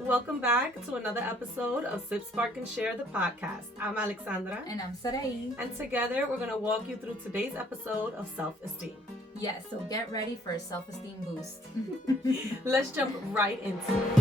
welcome back to another episode of Sip, Spark, and Share the podcast. I'm Alexandra. And I'm Sarai. And together we're going to walk you through today's episode of Self-Esteem. Yes, so get ready for a self-esteem boost. Let's jump right into it.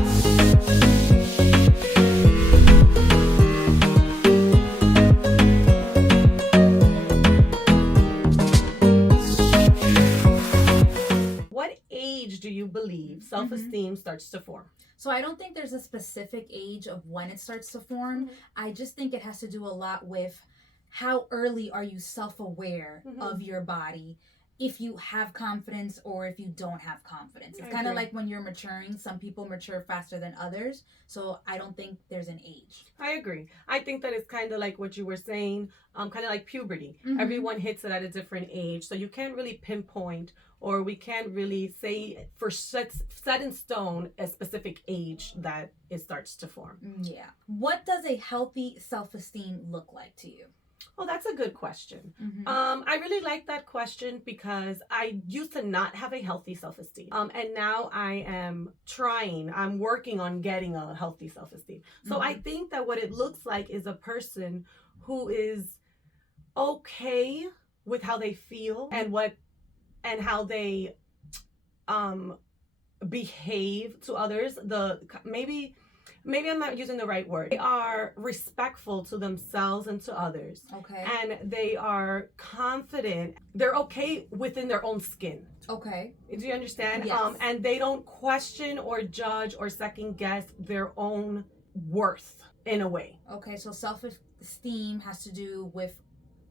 What age do you believe self-esteem starts to form? So I don't think there's a specific age of when it starts to form. I just think it has to do a lot with how early are you self-aware of your body, if you have confidence or if you don't have confidence. It's kind of like when you're maturing. Some people mature faster than others. So I don't think there's an age. I agree. I think that it's kind of like what you were saying, kind of like puberty. Everyone hits it at a different age. So you can't really pinpoint, or we can't really say for set in stone a specific age that it starts to form. Yeah. What does a healthy self-esteem look like to you? Well, that's a good question. I really like that question because I used to not have a healthy self-esteem. And now I'm working on getting a healthy self-esteem. So I think that what it looks like is a person who is okay with how they feel and how they behave to others. Maybe I'm not using the right word. They are respectful to themselves and to others. Okay. And they are confident. They're okay within their own skin. Okay. Do you understand? Yes. And they don't question or judge or second guess their own worth in a way. Okay, so self-esteem has to do with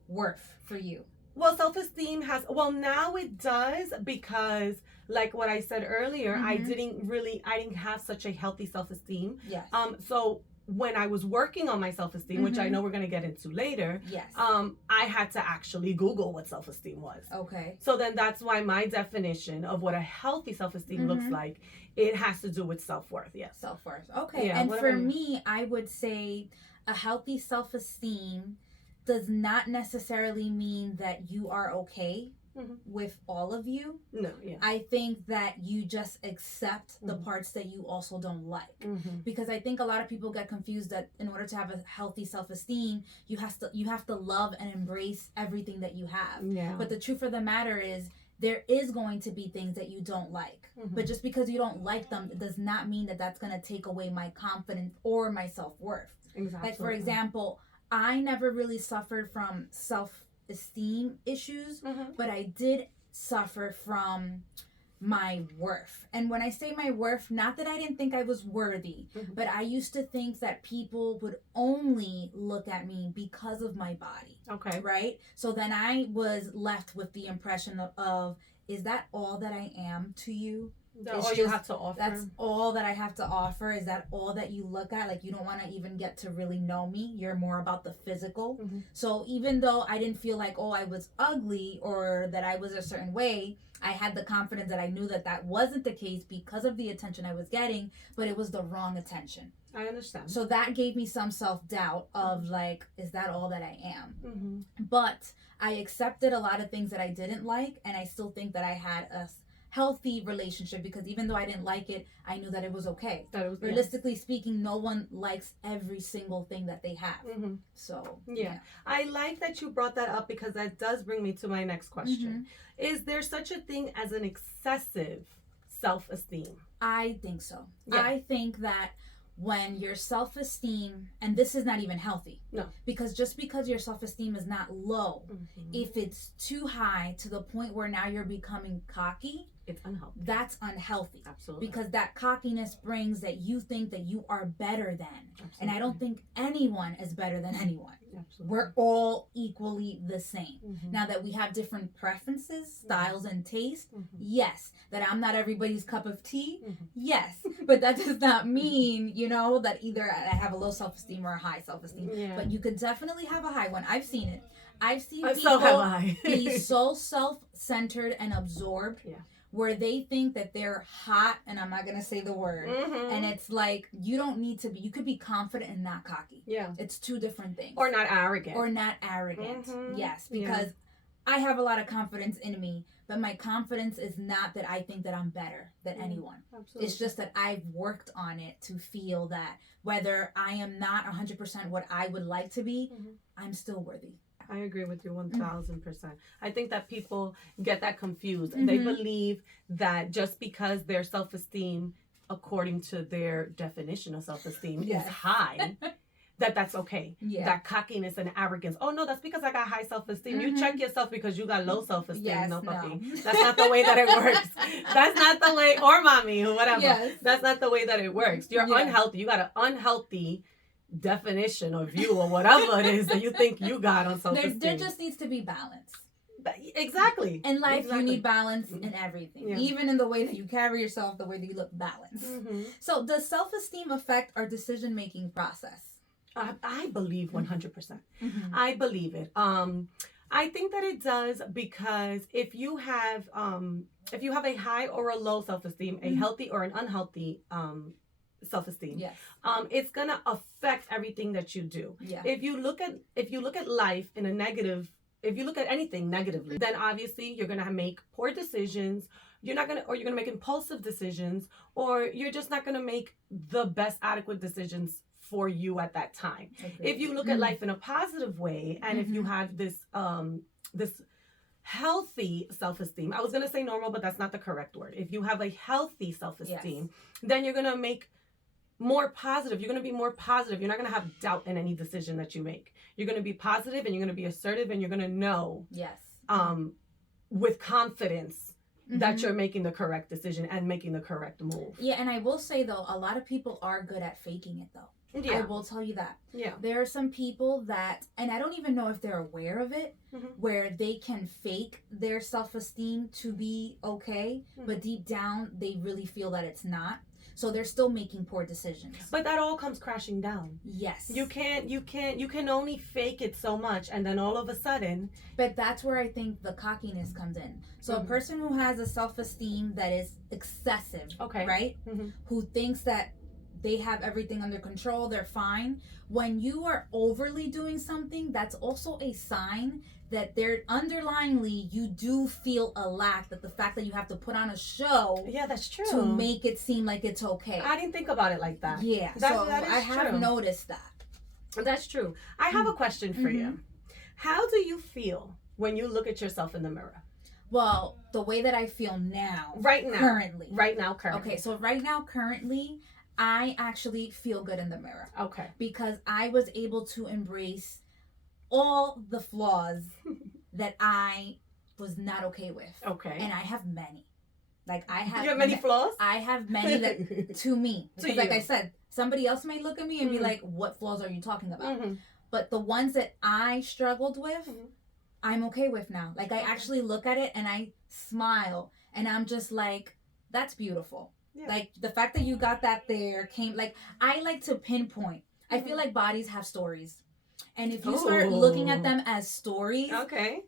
worth for you. Well, self-esteem now it does, because like what I said earlier, I didn't have such a healthy self-esteem. Yes. So when I was working on my self-esteem, which I know we're going to get into later, yes. I had to actually Google what self-esteem was. Okay. So then that's why my definition of what a healthy self-esteem looks like, it has to do with self-worth. Yes. Self-worth. Okay. Yeah, and for me, I would say a healthy self-esteem does not necessarily mean that you are okay with all of you. No, yeah. I think that you just accept the parts that you also don't like. Because I think a lot of people get confused that in order to have a healthy self-esteem, you have to love and embrace everything that you have. Yeah. But the truth of the matter is, there is going to be things that you don't like. But just because you don't like them, it does not mean that that's going to take away my confidence or my self-worth. Exactly. Like, for example, I never really suffered from self-esteem issues, but I did suffer from my worth. And when I say my worth, not that I didn't think I was worthy, but I used to think that people would only look at me because of my body. Okay. Right? So then I was left with the impression of is that all that I am to you? All you have to offer. That's all that I have to offer. Is that all that you look at? Like, you don't want to even get to really know me. You're more about the physical. So even though I didn't feel like, I was ugly or that I was a certain way, I had the confidence that I knew that that wasn't the case because of the attention I was getting, but it was the wrong attention. I understand. So that gave me some self-doubt of like, is that all that I am? But I accepted a lot of things that I didn't like, and I still think that I had a healthy relationship, because even though I didn't like it, I knew that it was okay. Realistically speaking, no one likes every single thing that they have. So yeah, I like that you brought that up, because that does bring me to my next question. Is there such a thing as an excessive self-esteem? I think so. Yeah. I think that when your self-esteem, and this is not even healthy. No. Because just because your self-esteem is not low, if it's too high to the point where now you're becoming cocky, it's unhealthy. That's unhealthy. Absolutely. Because that cockiness brings that you think that you are better than. Absolutely. And I don't think anyone is better than anyone. Absolutely. We're all equally the same. Now that we have different preferences, styles, and tastes, yes. That I'm not everybody's cup of tea, yes. But that does not mean, that either I have a low self-esteem or a high self-esteem. Yeah. But you could definitely have a high one. I've seen it. I've seen So have people I. be so self-centered and absorbed. Yeah. Where they think that they're hot, and I'm not going to say the word, and it's like, you don't need to be, you could be confident and not cocky. Yeah. It's two different things. Or not arrogant. Yes, because I have a lot of confidence in me, but my confidence is not that I think that I'm better than anyone. Absolutely. It's just that I've worked on it to feel that whether I am not 100% what I would like to be, I'm still worthy. I agree with you 1000%. I think that people get that confused. They believe that just because their self-esteem, according to their definition of self-esteem, is high, that's okay. That cockiness and arrogance. Oh no, that's because I got high self-esteem. You check yourself because you got low self-esteem. Yes, no, no. puppy. That's not the way that it works. That's not the way, or mommy, or whatever. Yes. That's not the way that it works. You're unhealthy. You got an unhealthy definition or view or whatever it is that you think you got on self-esteem. There just needs to be balance. Exactly. In life, you need balance in everything. Yeah. Even in the way that you carry yourself, the way that you look, balance. So does self-esteem affect our decision-making process? I believe 100%. I believe it. I think that it does because if you have a high or a low self-esteem, a healthy or an unhealthy self-esteem, it's gonna affect everything that you do. If you look at life in a negative, if you look at anything negatively, then obviously you're gonna make poor decisions. You're gonna make impulsive decisions, or you're just not gonna make the best adequate decisions for you at that time. If you look at life in a positive way, and if you have this healthy self-esteem, I was gonna say normal, but that's not the correct word. If you have a healthy self-esteem, then you're gonna make more positive. You're gonna be more positive. You're not gonna have doubt in any decision that you make. You're gonna be positive, and you're gonna be assertive, and you're gonna know with confidence that you're making the correct decision and making the correct move. Yeah, and I will say though, a lot of people are good at faking it though. I will tell you that. There are some people that, and I don't even know if they're aware of it, where they can fake their self-esteem to be okay, but deep down they really feel that it's not. So they're still making poor decisions. But that all comes crashing down. Yes. You can only fake it so much, and then all of a sudden. But that's where I think the cockiness comes in. So a person who has a self-esteem that is excessive, right? Who thinks that they have everything under control, they're fine. When you are overly doing something, that's also a sign that there underlyingly you do feel a lack, that the fact that you have to put on a show that's true, to make it seem like it's okay. I didn't think about it like that. That is I have true. Noticed that. That's true. I have a question for you. How do you feel when you look at yourself in the mirror? Well, the way that I feel now. Currently. Okay, so right now, currently, I actually feel good in the mirror. Okay. Because I was able to embrace all the flaws that I was not okay with. Okay. And I have many. Like I have. You have many flaws? I have many that to me. Because like I said, somebody else may look at me and be like, what flaws are you talking about? But the ones that I struggled with, I'm okay with now. Like I actually look at it and I smile and I'm just like, that's beautiful. Like the fact that you got that there came, like I like to pinpoint. I feel like bodies have stories. And if you start looking at them as stories,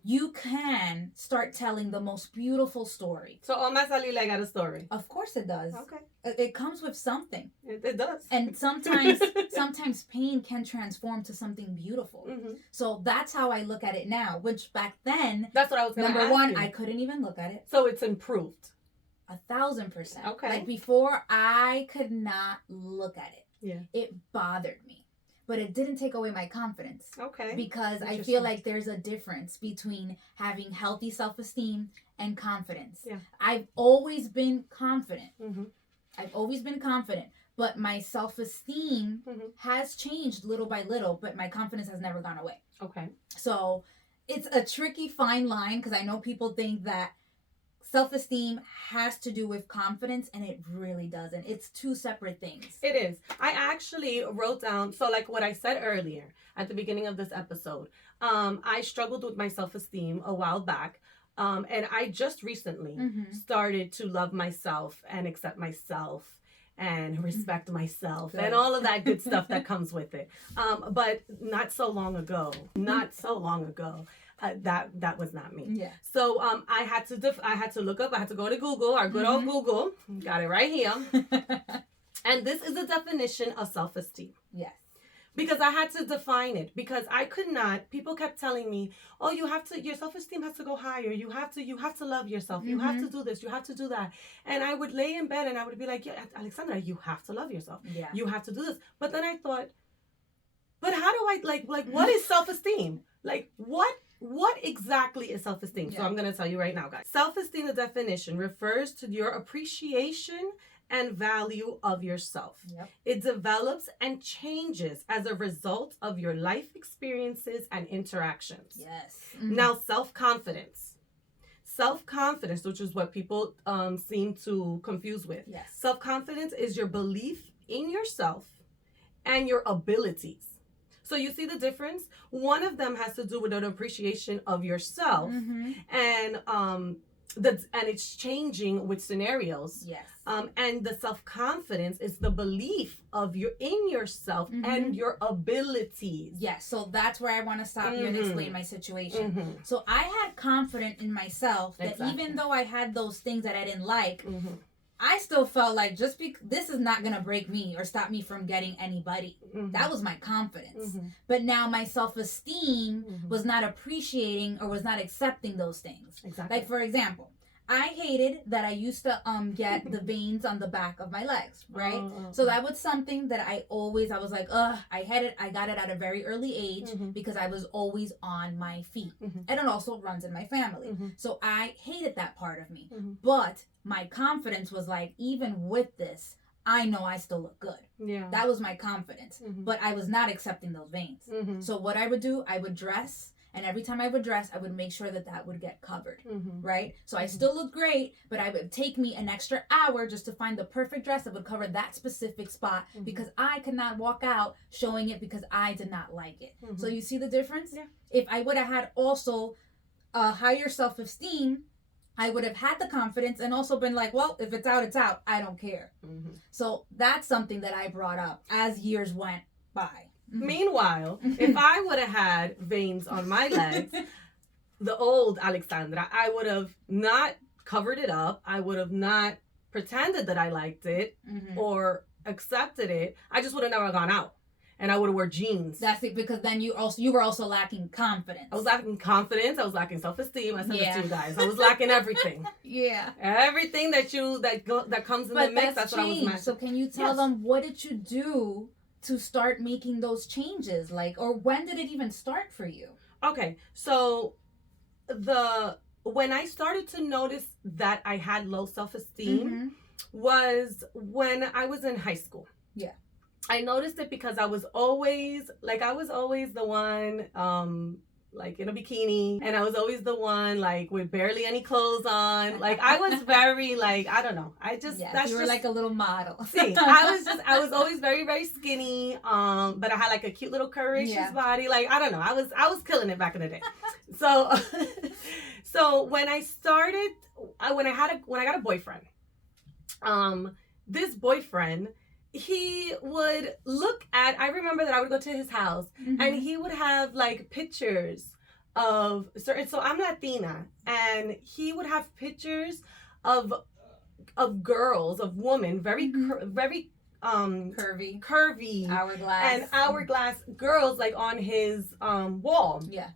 you can start telling the most beautiful story. So all my salila got a story. Of course it does. Okay. It comes with something. It does. And sometimes pain can transform to something beautiful. So that's how I look at it now, which back then, that's what I was going to ask Number one, you. I couldn't even look at it. So it's improved. 1,000%. Okay. Like before, I could not look at it. Yeah. It bothered me. But it didn't take away my confidence. Okay. Because I feel like there's a difference between having healthy self-esteem and confidence. Yeah. I've always been confident. I've always been confident. But my self-esteem has changed little by little, but my confidence has never gone away. Okay. So it's a tricky fine line because I know people think that self-esteem has to do with confidence, and it really doesn't. It's two separate things. It is. I actually wrote down, so like what I said earlier at the beginning of this episode, I struggled with my self-esteem a while back, and I just recently started to love myself and accept myself and respect myself and all of that good stuff that comes with it. But not so long ago, that was not me. Yeah. So I had to look up. I had to go to Google, our good old Google. Got it right here. And this is a definition of self-esteem. Yes. because I had to define it, because I could not. People kept telling me, "Oh, your self-esteem has to go higher. You have to love yourself. You have to do this. You have to do that." And I would lay in bed and I would be like, "Yeah, Alexandra, you have to love yourself. Yeah. You have to do this." But then I thought, but how do I like what is self-esteem? Like what exactly is self-esteem? Yeah. So I'm going to tell you right now, guys. Self-esteem, the definition, refers to your appreciation and value of yourself. Yep. It develops and changes as a result of your life experiences and interactions. Yes. Now, self-confidence. Self-confidence, which is what people seem to confuse with. Yes. Self-confidence is your belief in yourself and your abilities. So you see the difference? One of them has to do with an appreciation of yourself, and it's changing with scenarios. Yes. And the self-confidence is the belief in yourself and your abilities. Yes. So that's where I want to stop you and explain my situation. So I had confidence in myself that even though I had those things that I didn't like, I still felt like this is not going to break me or stop me from getting anybody. That was my confidence. But now my self-esteem was not appreciating or was not accepting those things. Exactly. Like, for example, I hated that I used to get the veins on the back of my legs, right? So that was something that I was like, I got it at a very early age because I was always on my feet. And it also runs in my family. So I hated that part of me. But my confidence was like, even with this, I know I still look good. Yeah. That was my confidence. But I was not accepting those veins. So what I would do, I would dress. And every time I would dress, I would make sure that would get covered, right? So I still look great, but it would take me an extra hour just to find the perfect dress that would cover that specific spot because I could not walk out showing it because I did not like it. So you see the difference? Yeah. If I would have had also a higher self-esteem, I would have had the confidence and also been like, well, if it's out, it's out. I don't care. So that's something that I brought up as years went by. Meanwhile, if I would have had veins on my legs, the old Alexandra, I would have not covered it up. I would have not pretended that I liked it or accepted it. I just would have never gone out. And I would have worn jeans. That's it, because then you were also lacking confidence. I was lacking confidence. I was lacking self-esteem. I said it to you guys. I was lacking everything. Yeah. Everything that comes in the mix. That's what I was missing. So can you tell them, what did you do to start making those changes? Or when did it even start for you? Okay, so when I started to notice that I had low self-esteem was when I was in high school. Yeah. I noticed it because I was always the one in a bikini, and I was always the one with barely any clothes on. I was very I don't know. You were like a little model. See, I was always very, very skinny. But I had a cute little curvaceous body. I don't know. I was killing it back in the day. So so when I got a boyfriend, this boyfriend, he would I remember that I would go to his house and he would have pictures of certain, so I'm Latina, and he would have pictures of girls, of women, very very curvy hourglass girls on his wall. Yeah.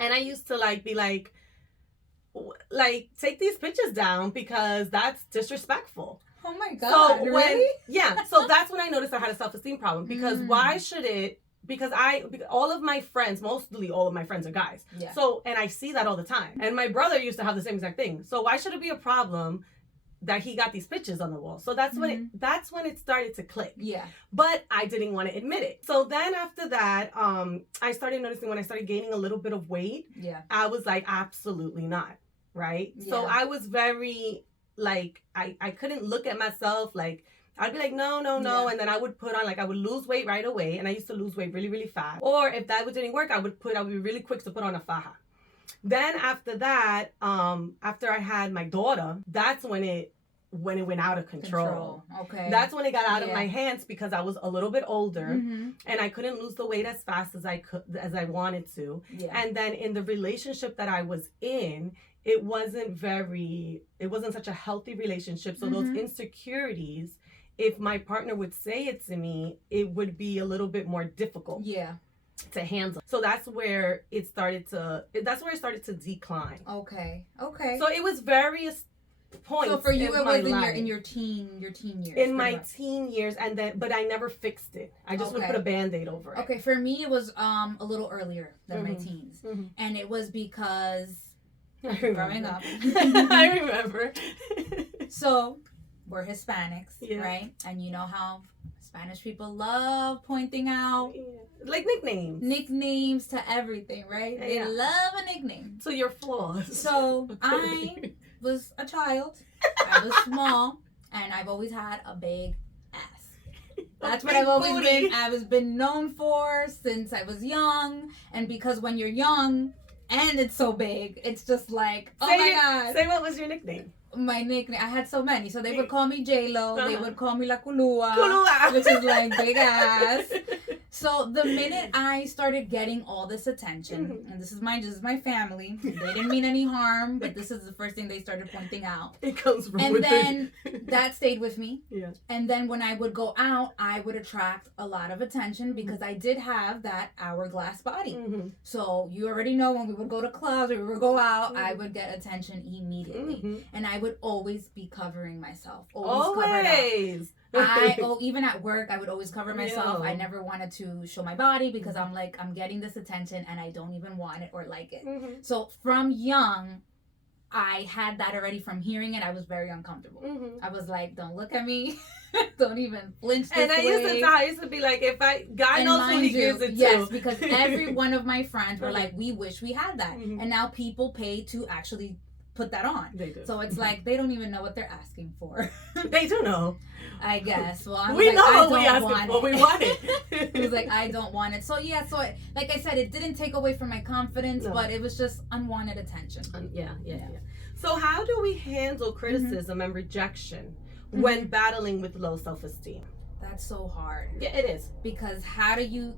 And I used to be take these pictures down because that's disrespectful. Oh my God, so really? So that's when I noticed I had a self-esteem problem, because why should it, because all of my friends, mostly all of my friends are guys. Yeah. So, and I see that all the time. And my brother used to have the same exact thing. So why should it be a problem that he got these pictures on the wall? So that's when it started to click. Yeah. But I didn't want to admit it. So then after that, I started noticing when I started gaining a little bit of weight, I was absolutely not. Right? Yeah. So I was very I couldn't look at myself. I'd be no. Yeah. And then I would put on, I would lose weight right away. And I used to lose weight really, really fast. Or if that didn't work, I would be really quick to put on a faja. Then after that, after I had my daughter, that's when it went out of control. Okay. That's when it got out of my hands, because I was a little bit older and I couldn't lose the weight as fast as I wanted to. Yeah. And then in the relationship that I was in, it wasn't such a healthy relationship. So those insecurities, if my partner would say it to me, it would be a little bit more difficult to handle. So that's where it started to decline. Okay. So it was various points. So for you, it was in your teen years. In my teen years, and then, but I never fixed it. I just would put a Band-Aid over it. Okay, for me, it was a little earlier than my teens, and it was because growing up. I remember. So we're Hispanics, right? And you know how Spanish people love pointing out like nicknames to everything, right? They love a nickname. So your flaws. So I was a child. I was small, and I've always had a big ass. That's what I've always been. I've been known for since I was young, and because when you're young and it's so big, it's just like, oh my God. Say what was your nickname? My nickname, I had so many. So they would call me J-Lo. They would call me La Culua, which is like big ass. So the minute I started getting all this attention, and this is my family. They didn't mean any harm, but this is the first thing they started pointing out. It comes from and within. then that stayed with me. Yeah. And then when I would go out, I would attract a lot of attention because I did have that hourglass body. So you already know when we would go to clubs or we would go out, I would get attention immediately. And I would always be covering myself. Always. Even at work, I would always cover myself. I never wanted to show my body because I'm like, I'm getting this attention and I don't even want it or like it. So from young, I had that already. From hearing it, I was very uncomfortable. I was like, don't look at me. Don't even flinch this way. I used to be like, God knows who he gives it to. Yes, because every one of my friends were like, we wish we had that. And now people pay to actually put that on. They do. So it's like they don't even know what they're asking for. They do know. I guess. Well, we know what we asked for. We want it. He was like, I don't want it. So yeah. So like I said, it didn't take away from my confidence, but it was just unwanted attention. Yeah. So how do we handle criticism and rejection when battling with low self-esteem? That's so hard. Yeah, it is. Because how do you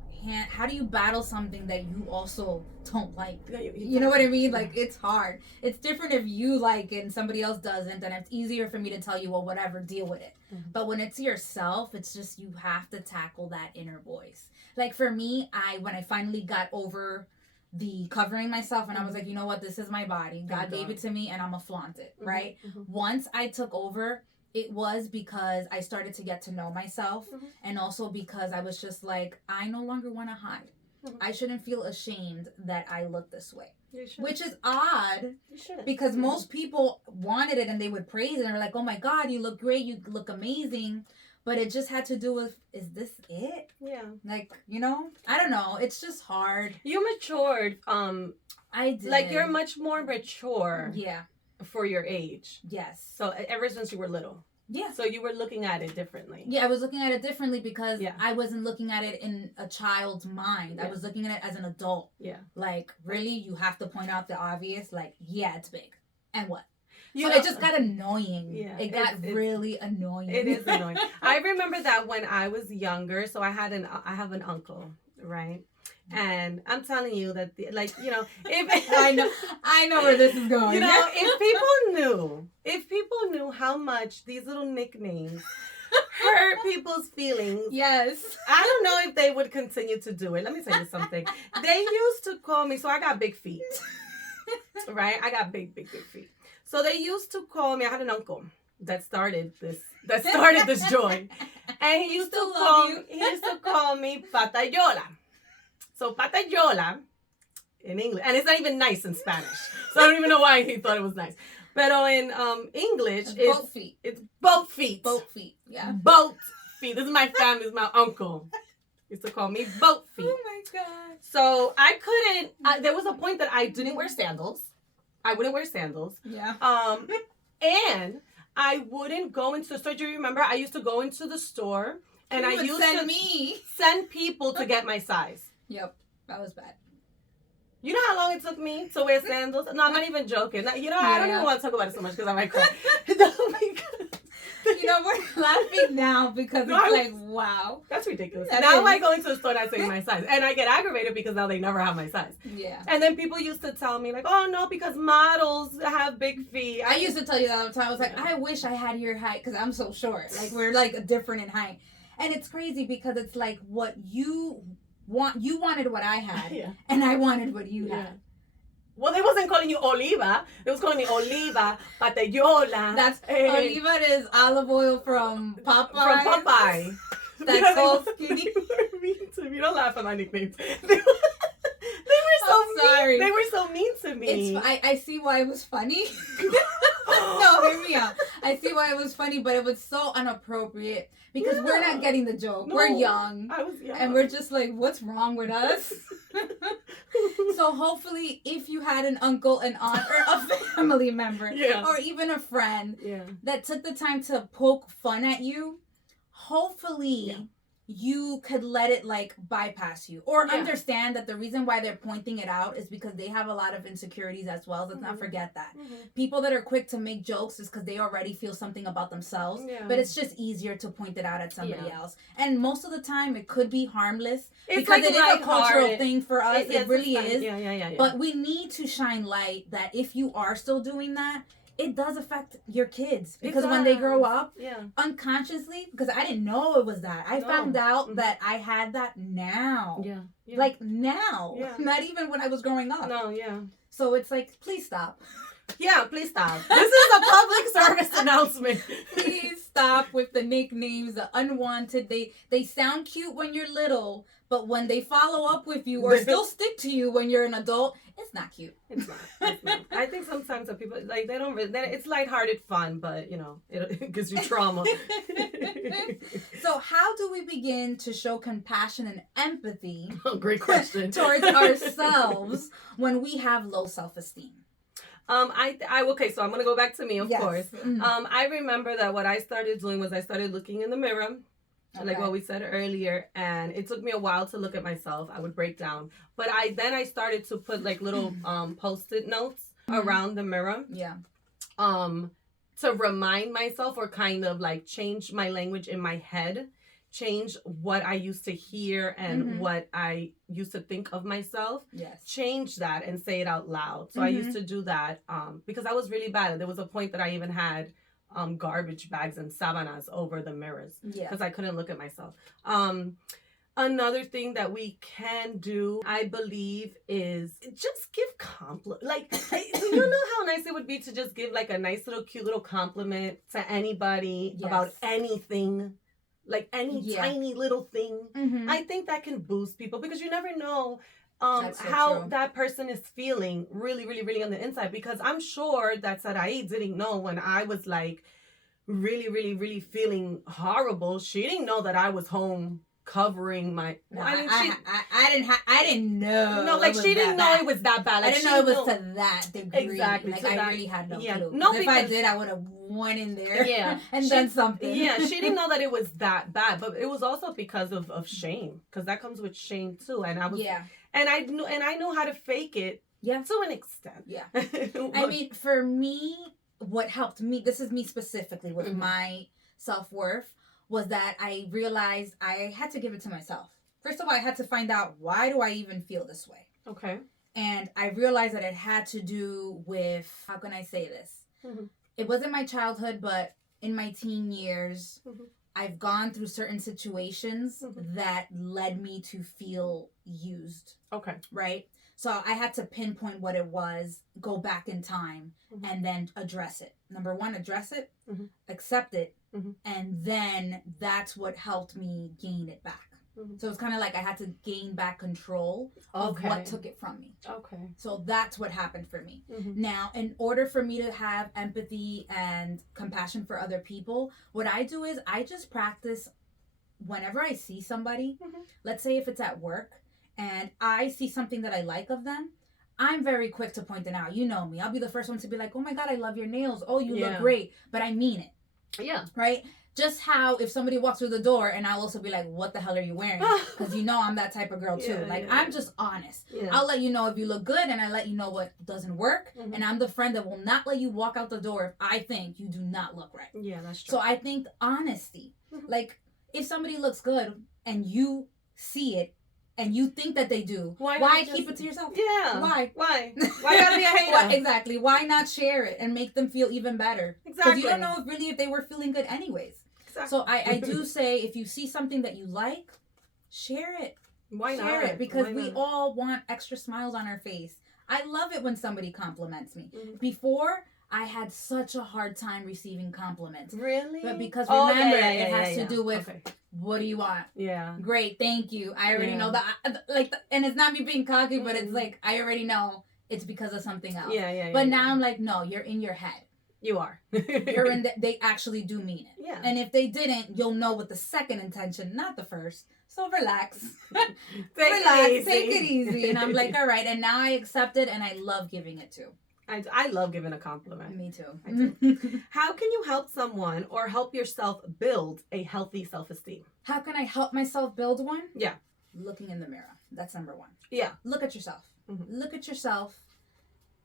battle something that you also don't like? You know what I mean? Like, it's hard. It's different if you like it and somebody else doesn't, then it's easier for me to tell you, well, whatever, deal with it. But when it's yourself, it's just you have to tackle that inner voice. Like for me, when I finally got over the covering myself and I was like, you know what, this is my body. God gave it to me and I'm gonna flaunt it, right? Once I took over, it was because I started to get to know myself and also because I was just like, I no longer want to hide. I shouldn't feel ashamed that I look this way. Which is odd because most people wanted it and they would praise it and they're like, oh my God, you look great, you look amazing. But it just had to do with, is this it? Yeah. Like, you know, I don't know. It's just hard. You matured. I did. Like you're much more mature. Yeah. For your age. Yes. So ever since you were little. Yeah. So you were looking at it differently. Yeah, I was looking at it differently because I wasn't looking at it in a child's mind. I was looking at it as an adult. Yeah. Like, really? You have to point out the obvious? Like, yeah, it's big. And what? So it just got annoying. Yeah. It got really annoying. It is annoying. I remember that when I was younger, so I have an uncle, right? And I'm telling you that, if I know where this is going. You know, if people knew how much these little nicknames hurt people's feelings. Yes. I don't know if they would continue to do it. Let me tell you something. They used to call me, so I got big feet, right? I got big feet. So they used to call me. I had an uncle that started this joy, and he used to call me Patayola. So patayola in English, and it's not even nice in Spanish. So I don't even know why he thought it was nice. But in English, it's both feet. It's both feet. Both feet. Yeah. Both feet. This is my family. This is my uncle. He used to call me both feet. Oh my God. So I couldn't. There was a point that I didn't wear sandals. I wouldn't wear sandals. Yeah. And I wouldn't go into the store. Do you remember? I used to go into the store and I used to send people to get my size. Yep, that was bad. You know how long it took me to wear sandals? No, I'm not even joking. You know, I don't even want to talk about it so much because I might cry. Oh my God. You know, we're laughing now because it's like, wow. That's ridiculous. That now is. I go into a store and I say my size. And I get aggravated because now they never have my size. Yeah. And then people used to tell me, like, oh, no, because models have big feet. I used to tell you that all the time. I was like, I wish I had your height because I'm so short. Like, we're like different in height. And it's crazy because it's like what you wanted what I had, and I wanted what you had. Well, they wasn't calling you Oliva. They was calling me Oliva Pateyola. That's Oliva is olive oil from Popeye. From Popeye. That's so skinny. Mean to me. Don't laugh at my nicknames. They were so sorry. mean. They were so mean to me. I see why it was funny. No, hear me out. I see why it was funny, but it was so inappropriate because we're not getting the joke. No, we're young. I was young. And we're just like, what's wrong with us? So hopefully if you had an uncle, an aunt, or a family member, or even a friend that took the time to poke fun at you, hopefully you could let it like bypass you or understand that the reason why they're pointing it out is because they have a lot of insecurities as well. Let's not forget that. People that are quick to make jokes is because they already feel something about themselves, but it's just easier to point it out at somebody else. And most of the time it could be harmless because like it is a cultural thing for us. It really is. But we need to shine light that if you are still doing that, it does affect your kids because when they grow up, unconsciously, because I didn't know it was that. I found out that I had that now. Like now. Not even when I was growing up. No, So it's like, please stop. Yeah, please stop. This is a public service announcement. Please stop with the nicknames, the unwanted. They sound cute when you're little, but when they follow up with you or still stick to you when you're an adult, it's not cute. It's not. I think sometimes that people like they don't. It's lighthearted fun, but you know it gives you trauma. So how do we begin to show compassion and empathy? Oh, great question. Towards ourselves when we have low self-esteem? Okay, so I'm gonna go back to me, of course. I remember that what I started doing was I started looking in the mirror. Like what we said earlier, and it took me a while to look at myself. I would break down, but I started to put like little post-it notes around the mirror. To remind myself or kind of like change my language in my head, change what I used to hear and what I used to think of myself. Change that and say it out loud. So I used to do that because I was really bad. There was a point that I even had garbage bags and sabanas over the mirrors because I couldn't look at myself. Another thing that we can do, I believe, is just give compliment. Like, you know how nice it would be to just give like a nice little cute little compliment to anybody about anything, like any tiny little thing. I think that can boost people because you never know how that person is feeling really, really, really on the inside. Because I'm sure that Sarai didn't know when I was like really, really, really feeling horrible. She didn't know that I was home covering my. I didn't know. No, like she didn't know it was that bad. Like, I didn't know it was to that degree. Exactly. Like I really had no clue. No, if I did, I would have went in there. And done something. Yeah, she didn't know that it was that bad, but it was also because of shame, because that comes with shame too. And I was. And I knew how to fake it. To an extent. I mean, for me, what helped me. This is me specifically with my self-worth. Was that I realized I had to give it to myself. First of all, I had to find out, why do I even feel this way? Okay. And I realized that it had to do with, how can I say this? It wasn't my childhood, but in my teen years, I've gone through certain situations that led me to feel used. Okay. Right? So I had to pinpoint what it was, go back in time, and then address it. Number one, address it, accept it, and then that's what helped me gain it back. So it's kind of like I had to gain back control of what took it from me. So that's what happened for me. Now, in order for me to have empathy and compassion for other people, what I do is I just practice whenever I see somebody, let's say if it's at work, and I see something that I like of them, I'm very quick to point it out. You know me. I'll be the first one to be like, oh my God, I love your nails. Oh, you look great. But I mean it. Yeah. Right? Just how if somebody walks through the door and I'll also be like, what the hell are you wearing? Because you know I'm that type of girl too. I'm just honest. Yeah. I'll let you know if you look good and I let you know what doesn't work. Mm-hmm. And I'm the friend that will not let you walk out the door if I think you do not look right. Yeah, that's true. So I think honesty. Mm-hmm. Like if somebody looks good and you see it and you think that they do, why keep it to yourself? Yeah. Why? Why gotta be a hater? Exactly. Why not share it and make them feel even better? Exactly. Because you don't know if they were feeling good anyways. Exactly. So I do say if you see something that you like, share it. Why not? Share it because we all want extra smiles on our face. I love it when somebody compliments me. Mm-hmm. Before, I had such a hard time receiving compliments. Really? But because remember, it has to do with what do you want? Yeah. Great, thank you. I already know that. And it's not me being cocky, but it's like I already know it's because of something else. But now I'm like, no, you're in your head. You are. You're in. They actually do mean it. Yeah. And if they didn't, you'll know with the second intention, not the first. So relax. Take it easy. And I'm like, all right. And now I accept it, and I love giving it too. I love giving a compliment. Me too. I do. How can you help someone or help yourself build a healthy self-esteem? How can I help myself build one? Yeah. Looking in the mirror. That's number one. Yeah. Look at yourself. Mm-hmm. Look at yourself.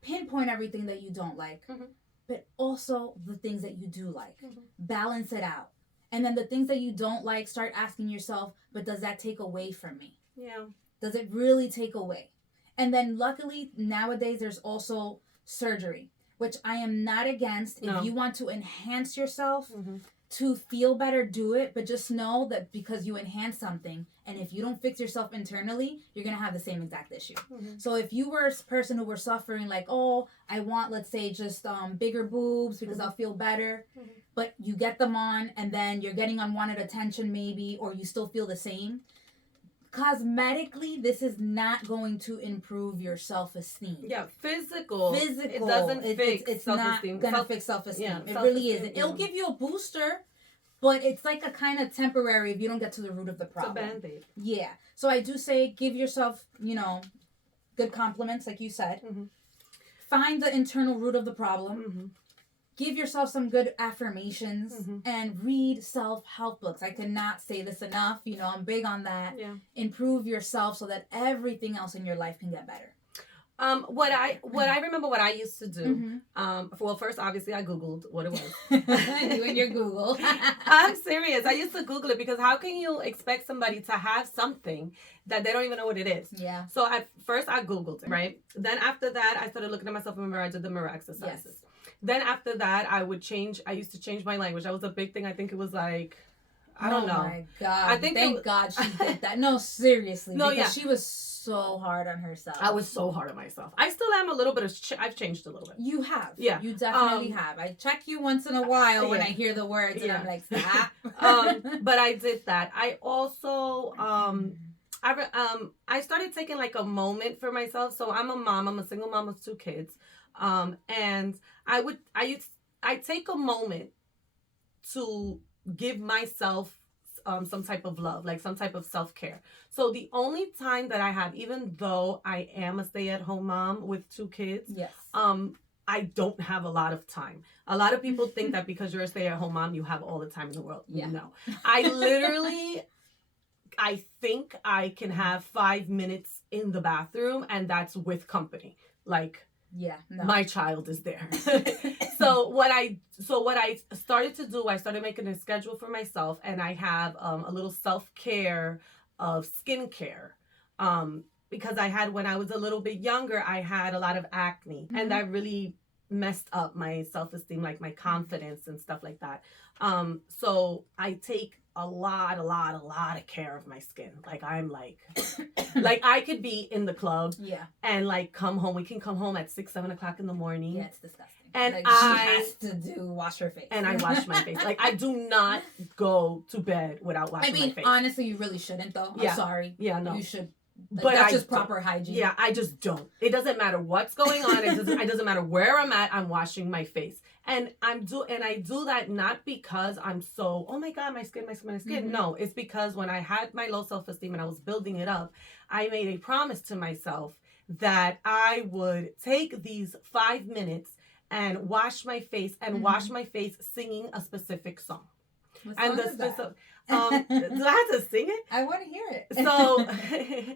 Pinpoint everything that you don't like, but also the things that you do like. Balance it out. And then the things that you don't like, start asking yourself, but does that take away from me? Yeah. Does it really take away? And then luckily, nowadays, there's also surgery, which I am not against. If you want to enhance yourself to feel better, do it. But just know that because you enhance something, and if you don't fix yourself internally, you're going to have the same exact issue. So if you were a person who were suffering like, oh, I want, let's say, just bigger boobs because I'll feel better, but you get them on and then you're getting unwanted attention maybe, or you still feel the same. Cosmetically, this is not going to improve your self-esteem. Yeah, physical. It doesn't fix it's self-esteem. Not gonna fix self-esteem. Yeah, it really isn't. It'll give you a booster, but it's like a kind of temporary if you don't get to the root of the problem. It's a Band-Aid. Yeah. So I do say give yourself, good compliments, like you said. Find the internal root of the problem. Give yourself some good affirmations and read self-help books. I cannot say this enough. I'm big on that. Yeah. Improve yourself so that everything else in your life can get better. What I remember what I used to do. Well, first, obviously, I Googled what it was. You and your Google. I'm serious. I used to Google it because how can you expect somebody to have something that they don't even know what it is? Yeah. So at first, I Googled it, right? Then after that, I started looking at myself in the mirror. I did the mirror exercises. Yes. Then after that, I used to change my language. That was a big thing. I think it was like, I don't know. Oh my God. Thank God she did that. No, seriously. No, because she was so hard on herself. I was so hard on myself. I still am a little bit I've changed a little bit. You have. Yeah. You definitely have. I check you once in a while when I hear the words and I'm like, stop. But I did that. I also, I started taking like a moment for myself. So I'm a mom. I'm a single mom with 2 kids. And I take a moment to give myself some type of love, like some type of self-care. So the only time that I have, even though I am a stay-at-home mom with 2 kids, yes, I don't have a lot of time. A lot of people think that because you're a stay-at-home mom, you have all the time in the world. Yeah. No, I think I can have 5 minutes in the bathroom, and that's with company. Like, my child is there. So what I started to do, I started making a schedule for myself, and I have a little self-care of skincare. Because when I was a little bit younger, I had a lot of acne, and that really messed up my self-esteem, like my confidence and stuff like that. So I take a lot of care of my skin. Like I'm like I could be in the club and like come home. We can come home at 6-7 o'clock in the morning. Yeah, it's disgusting. And like, she has to wash her face. And I wash my face. Like I do not go to bed without washing my face. Honestly, you really shouldn't though. I'm sorry. Yeah, no. You should. But that's just proper hygiene. Yeah, I just don't. It doesn't matter what's going on. It doesn't matter where I'm at. I'm washing my face, and I do that not because I'm so, oh my God, my skin. No, it's because when I had my low self-esteem and I was building it up, I made a promise to myself that I would take these 5 minutes and wash my face singing a specific song. What And song is that? do I have to sing it? I want to hear it. So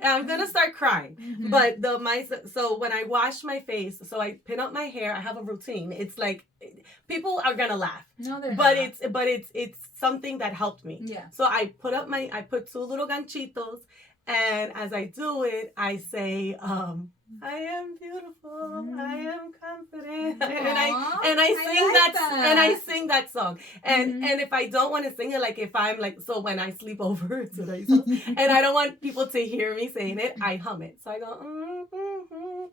I'm gonna start crying. Mhm. But so when I wash my face, so I pin up my hair. I have a routine. It's like people are gonna laugh, No, they're but not. it's something that helped me. Yeah. So I put two little ganchitos, and as I do it, I say, I am beautiful. I am confident, and I sing like and I that. sing that song. And and if I don't want to sing it, like if I'm like, so when I sleep over today's house, and I don't want people to hear me saying it, I hum it. So I go,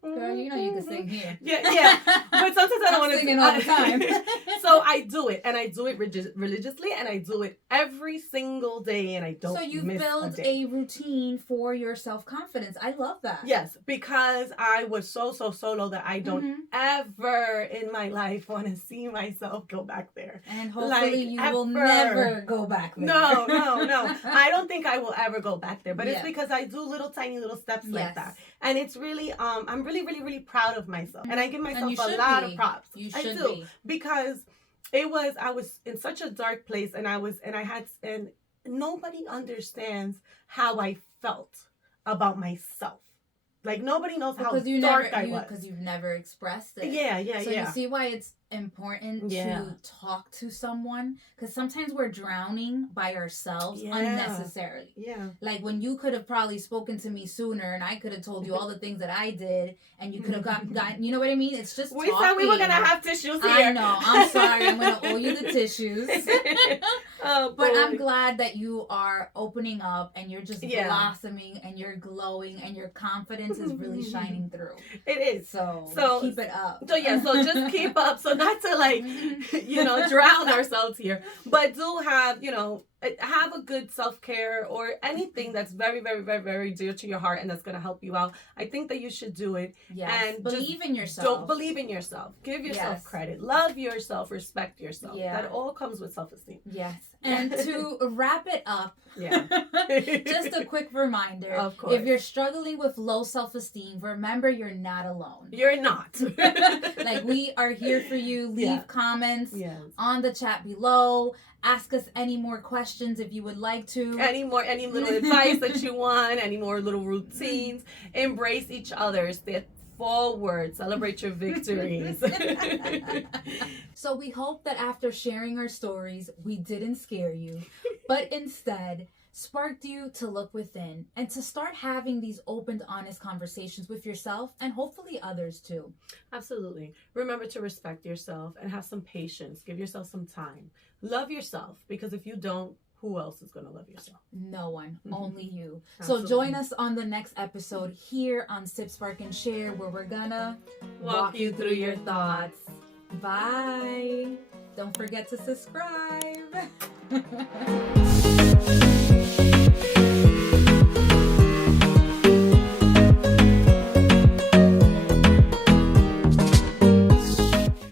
Girl, you know you can sing here. yeah. But sometimes I don't want to sing all the time. So I do it, and I do it religiously, and I do it every single day, and I don't. So you've miss built a day. a routine for your self-confidence. I love that. Yes, because I was so low that I don't Mhm. ever in my life want to see myself go back there. And hopefully Like, you will ever. never go back there. No. I don't think I will ever go back there. But it's Yeah. because I do tiny little steps Yes. like that. And it's really, I'm really proud of myself. And I give myself you a should lot be. of props. You I should do. be. Because I was in such a dark place, and and nobody understands how I felt about myself. Like nobody knows how dark I was. Because you've never expressed it. Yeah. So you see why it's important to talk to someone, because sometimes we're drowning by ourselves unnecessarily. Yeah. Like when you could have probably spoken to me sooner, and I could have told you all the things that I did, and you could have gotten, you know what I mean? It's just we talking. said we were gonna have tissues here. I know. I'm sorry. I'm gonna owe you the tissues. But I'm glad that you are opening up, and you're just blossoming, and you're glowing, and your confidence is really shining through. It is. So keep it up. So just keep up. So not to like, drown ourselves here, but do have, have a good self-care or anything that's very, very, very, very dear to your heart and that's going to help you out. I think that you should do it. Yes. And believe in yourself. Don't believe in yourself. Give yourself credit. Love yourself. Respect yourself. Yeah. That all comes with self-esteem. Yes. And to wrap it up, just a quick reminder. Of course. If you're struggling with low self-esteem, remember you're not alone. You're not. Like, we are here for you. Leave comments on the chat below. Ask us any more questions if you would like to. Any little advice that you want, any more little routines. Embrace each other. Stay forward. Celebrate your victories. So we hope that after sharing our stories, we didn't scare you, but instead sparked you to look within and to start having these open, honest conversations with yourself and hopefully others too. Absolutely. Remember to respect yourself and have some patience. Give yourself some time. Love yourself, because if you don't, who else is going to love yourself? No one, only you. Absolutely. So join us on the next episode here on Sip, Spark, and Share, where we're gonna walk you through your thoughts. Bye. Don't forget to subscribe.